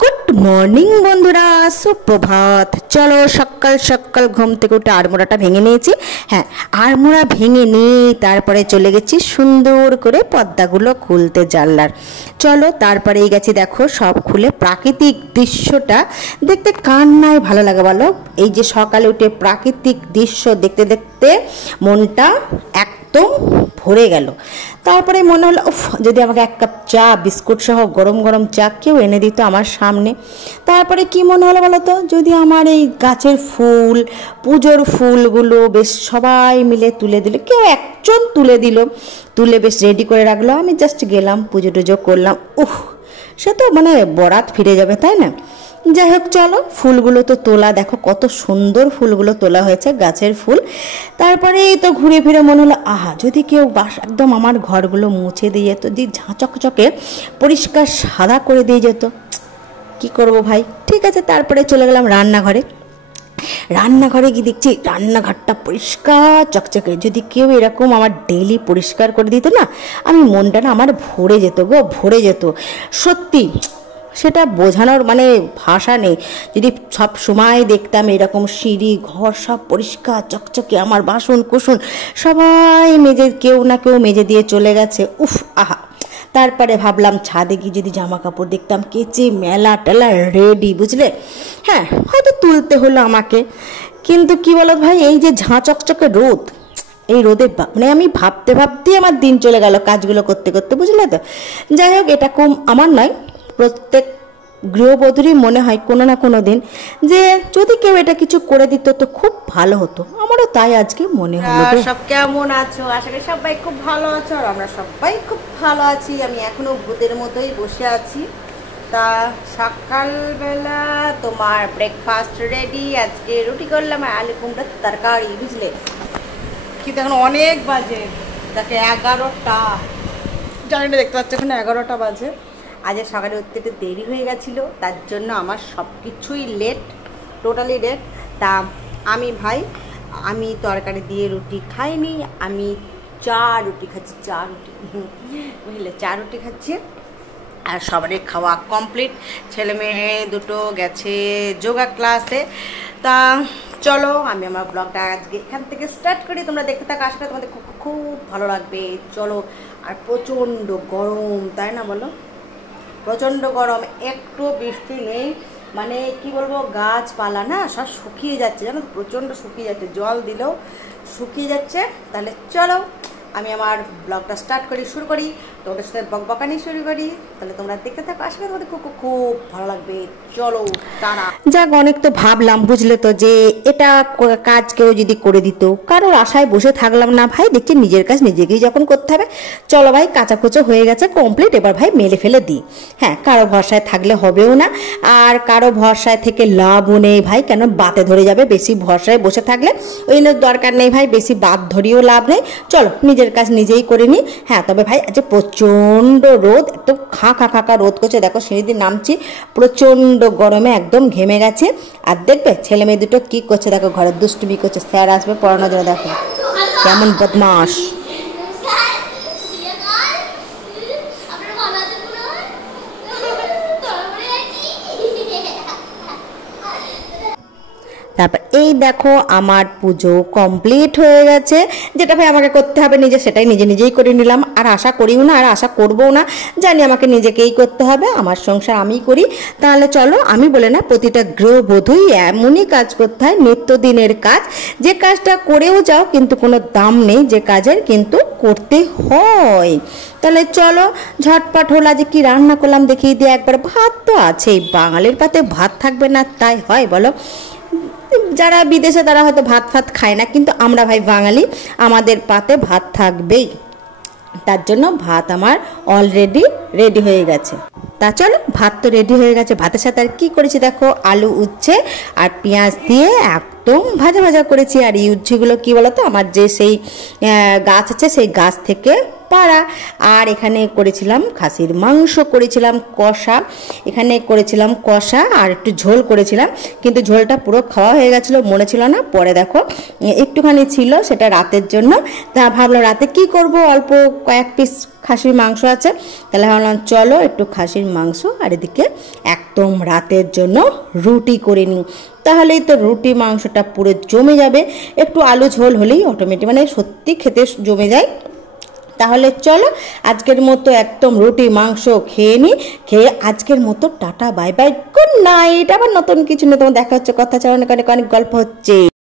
Good morning বন্ধুরা, সুপ্রভাত। চলো সকাল সকাল ঘুম থেকে উঠে আড়মোড়াটা ভেঙে নিয়েছি। হ্যাঁ, আড়মোড়া ভেঙে নিয়ে তারপরে চলে গেছি সুন্দর করে পর্দাগুলো খুলতে জানলার। চলো তারপরেই গেছি, দেখো সব খুলে প্রাকৃতিক দৃশ্যটা দেখতে কার নাই ভালো লাগে বলো। এই যে সকালে উঠে প্রাকৃতিক দৃশ্য দেখতে দেখতে মনটা একদম ভরে গেল। তারপরে মনে হলো উফ, যদি আমাকে এক কাপ চা বিস্কুট সহ গরম গরম চা কেউ এনে দিত আমার সামনে। তারপরে কি মনে হলো বলো তো, যদি আমার এই গাছের ফুল, পুজোর ফুলগুলো বেশ সবাই মিলে তুলে দিল, কেউ একজন তুলে দিল, তুলে বেশ রেডি করে রাখলো, আমি জাস্ট গেলাম পুজো টুজো করলাম। উফ, সে তো মানে বরাত ফিরে যাবে, তাই না? যাই হোক, চলো ফুলগুলো তো তোলা, দেখো কত সুন্দর ফুলগুলো তোলা হয়েছে, গাছের ফুল। তারপরে তো ঘুরে ফিরে মনে হলো আহা, যদি কেউ একদম আমার ঘরগুলো মুছে দিয়ে যেত, যদি ঝাঁচকচকে পরিষ্কার সাদা করে দিয়ে যেত। কি করব ভাই, ঠিক আছে। তারপরে চলে গেলাম রান্নাঘরে। রান্নাঘরে গিয়ে দেখছি রান্নাঘরটা পরিষ্কার চকচকে। যদি কেউ এরকম আমার ডেইলি পরিষ্কার করে দিত না, আমি মনটা না আমার ভরে যেত গো, ভরে যেত সত্যি। সেটা বোঝানোর মানে ভাষা নেই। যদি সব সময় দেখতাম এরকম সিঁড়ি ঘর সব পরিষ্কার চকচকে, আমার বাসন কুসন সবাই মেজে, কেউ না কেউ মেজে দিয়ে চলে গেছে, উফ আহা। তারপরে ভাবলাম ছাদে গিয়ে যদি জামা কাপড় দেখতাম কেচে মেলা টেলা রেডি, বুঝলে। হ্যাঁ, হয়তো তুলতে হলো আমাকে, কিন্তু কি বলো ভাই, এই যে ঝাঁ চকচকে রোদ, এই রোদে মানে আমি ভাবতে ভাবতেই আমার দিন চলে গেল কাজগুলো করতে করতে, বুঝলে তো। যাই হোক, এটা কম আমার নয়, প্রত্যেক গৃহবধূরই মনে হয় কোনো না কোনো দিন যে যদি কেউ এটা কিছু করে দিত তো খুব ভালো হতো। আমারও তাই আজকে মনে হলো। সব কেমন আছো? আশা করি সবাই খুব ভালো আছো, আর আমরা সবাই খুব ভালো আছি। আমি এখনো ভূতের মতোই বসে আছি। তা সকালবেলা তোমার ব্রেকফাস্ট রেডি। আজকে রুটি করলাম আর আলু কুমড়োর তরকারি, বুঝলে। কিন্তু এখন অনেক বাজে, তাকে 11টা, জানি না, দেখতে পাচ্ছ এখানে 11টা বাজে। আজ সকালে উঠতে একটু দেরি হয়ে গেছিলো, তার জন্য আমার সব কিছুই লেট, টোটালি লেট। তা আমি তরকারি দিয়ে রুটি খাইনি, আমি চা রুটি খাচ্ছি, চা রুটি, বুঝলে, চা রুটি খাচ্ছি। আর সবারই খাওয়া কমপ্লিট, ছেলে মেয়ে দুটো গেছে যোগা ক্লাসে। তা চলো আমি আমার ব্লগটা আজকে এখান থেকে স্টার্ট করি, তোমরা দেখতে থাকো, আশা করি তোমাদের খুব খুব ভালো লাগবে। চলো। আর প্রচণ্ড গরম, তাই না বলো? প্রচণ্ড গরম, একটু বৃষ্টি নেই, মানে কি বলবো, গাছপালা না সব শুকিয়ে যাচ্ছে, জানো, প্রচণ্ড শুকিয়ে যাচ্ছে, জল দিলেও শুকিয়ে যাচ্ছে। তাহলে চলো আমি আমার ব্লগটা স্টার্ট করি, শুরু করি, তোমাদের সাথে বকবকানি শুরু করি। তাহলে তোমরা দেখতে থাকো, আশা করি তোমাদের খুব খুব ভালো লাগবে। চলো টানা। যাক, অনেক তো ভাবলাম, বুঝলে তো, যে এটা কাজ কেউ যদি করে দিত, কারোর আশায় বসে থাকলাম না ভাই। দেখছি নিজের কাজ নিজেকেই যখন করতে হবে, চলো ভাই, কাঁচাকুচো হয়ে গেছে কমপ্লিট, এবার ভাই মেলে ফেলে দিই। হ্যাঁ, কারো ভরসায় থাকলে হবেও না, আর কারো ভরসায় থেকে লাভও নেই ভাই, কেন বাতে ধরে যাবে বেশি ভরসায় বসে থাকলে। ওই দরকার নেই ভাই, বেশি বাত ধরিয়েও লাভ নেই। চলো নিজের কাজ নিজেই করে নিই। হ্যাঁ, তবে ভাই আজ প্রচণ্ড রোদ, একদম খাঁ রোদ করছে, দেখো সিঁড়ি দিয়ে নামছি, প্রচণ্ড গরমে একদম ঘেমে গেছে। আর দেখবে ছেলে মেয়ে দুটো কি করছে, দেখো ঘরে দুষ্টুমি করছে, স্যার আসবে পড়ানোর জন্য, দেখো কেমন বদমাস। তারপর এই দেখো আমার পুজো কমপ্লিট হয়ে গেছে। যেটা ভাই আমাকে করতে হবে নিজে, সেটাই নিজেই করে নিলাম। আর আশা করিও না, আর আশা করবও না, জানি আমাকে নিজেকেই করতে হবে, আমার সংসার আমিই করি। তাহলে চলো, আমি বলে না, প্রতিটা গৃহবধূই এমনই কাজ করতে হয়, নিত্যদিনের কাজ, যে কাজটা করেও যাও কিন্তু কোনো দাম নেই, যে কাজের কিন্তু করতে হয়। তাহলে চলো ঝটপট হলো, যে কি রান্না করলাম দেখিয়ে দিয়ে একবার। ভাত তো আছেই, বাঙালির পাতে ভাত থাকবে না তাই হয় বলো? যারা বিদেশে তারা হয়তো ভাত ফাত খায় না, কিন্তু আমরা ভাই বাঙালি, আমাদের পাতে ভাত থাকবেই। তার জন্য ভাত আমার অলরেডি রেডি হয়ে গেছে। তা চলো, ভাত তো রেডি হয়ে গেছে। ভাতের সাথে আর কি করেছি দেখো, আলু উচ্ছে আর পেঁয়াজ দিয়ে একদম ভাজা ভাজা করেছি। আর এই উচ্ছেগুলো কি বলতো, আমার যে সেই গাছ আছে, সেই গাছ থেকে পাড়া। আর এখানে করেছিলাম খাসির মাংস, করেছিলাম কষা, এখানে করেছিলাম কষা আর একটু ঝোল করেছিলাম, কিন্তু ঝোলটা পুরো খাওয়া হয়ে গেছিলো, মনে ছিল না। পরে দেখো একটুখানি ছিল, সেটা রাতের জন্য। তা ভাবলাম রাতে কি করব, অল্প কয়েক পিস খাসির মাংস আছে, তাহলে ভাবলাম চলো একটু খাসির মাংস আর এদিকে একদম রাতের জন্য রুটি করে নিই, তাহলেই তো রুটি মাংসটা পুরো জমে যাবে। একটু আলু ঝোল হলেই অটোমেটিক মানে সত্যি খেতে জমে যায়। তাহলে চলো আজকের মতো একদম রুটি মাংস খেয়ে নিই, খেয়ে আজকের মতো tata bye bye good night. আবার নতুন কিছু নিয়ে তোমার দেখা হচ্ছে, কথা চাই, অনেক অনেক অনেক গল্প হচ্ছে।